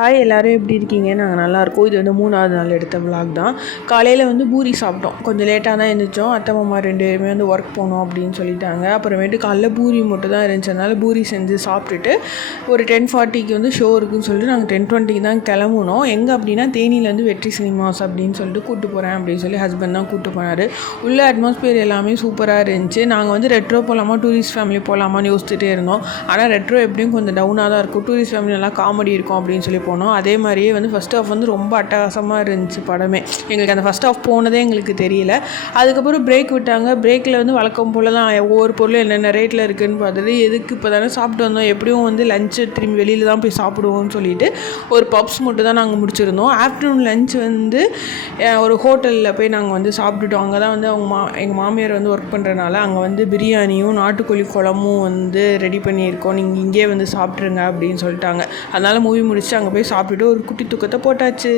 Hi எல்லோரும் எப்படி இருக்கீங்க? நாங்கள் நல்லாயிருக்கோம். இது வந்து 3வது நாள் எடுத்த விலாக் தான். காலையில் வந்து பூரி சாப்பிட்டோம். கொஞ்சம் லேட்டாக தான் எழுந்திரிச்சோம். அத்தை மாமா 2 பேருமே வந்து ஒர்க் போகணும் அப்படின்னு சொல்லிட்டாங்க. அப்புறமேட்டு காலைல பூரி மட்டும் தான் இருந்துச்சு. அதனால் பூரி செஞ்சு சாப்பிட்டுட்டு ஒரு 10:40க்கு வந்து ஷோ இருக்குதுன்னு சொல்லிட்டு நாங்கள் 10:20க்கு தான் கிளம்புனோம். எங்கே அப்படின்னா தேனியில் வந்து வெற்றி சினிமாஸ் அப்படின்னு சொல்லிட்டு கூப்பிட்டு போகிறேன் அப்படின்னு சொல்லி ஹஸ்பண்ட் தான் கூப்பிட்டு போனார். உள்ள அட்மாஸ்பியர் எல்லாமே சூப்பராக இருந்துச்சு. நாங்கள் வந்து ரெட்ரோ போகலாமா டூரிஸ்ட் ஃபேமிலி போகலாமான்னு யோசிச்சுட்டே இருந்தோம். ஆனால் ரெட்ரோ எப்படியும் கொஞ்சம் டவுனாக தான் இருக்கும். டூரிஸ்ட் ஃபேமிலி நல்லா காமெடி இருக்கும் அப்படின்னு சொல்லி போனோம். அதே மாதிரியே வந்து ஃபஸ்ட் ஹாஃப் வந்து ரொம்ப அட்டகாசமாக இருந்துச்சு படமே. எங்களுக்கு அந்த ஃபஸ்ட் ஹாஃப் போனதே எங்களுக்கு தெரியல. அதுக்கப்புறம் பிரேக் விட்டாங்க. பிரேக்கில் வந்து வழக்கம் போல் தான் ஒவ்வொரு பொருளும் என்னென்ன ரேட்டில் இருக்குதுன்னு பார்த்துட்டு எதுக்கு இப்போ தானே சாப்பிட்டு வந்தோம், எப்படியும் வந்து லஞ்சு திரும்பி வெளியில் தான் போய் சாப்பிடுவோம்னு சொல்லிட்டு ஒரு பப்ஸ் மட்டும் தான் நாங்கள் முடிச்சிருந்தோம். ஆஃப்டர்நூன் லஞ்ச் வந்து ஒரு ஹோட்டலில் போய் நாங்கள் வந்து சாப்பிட்டுட்டோம். அங்கே தான் வந்து எங்கள் மாமியார் வந்து ஒர்க் பண்ணுறதுனால அங்கே வந்து பிரியாணியும் நாட்டுக்கோழி குழம்பும் வந்து ரெடி பண்ணியிருக்கோம், நீங்கள் இங்கே வந்து சாப்பிட்ருங்க அப்படின்னு சொல்லிட்டாங்க. அதனால் மூவி முடிச்சுட்டு அங்கே போய் சாப்பிட்டுட்டு ஒரு குட்டி தூக்கத்தை போட்டாச்சு.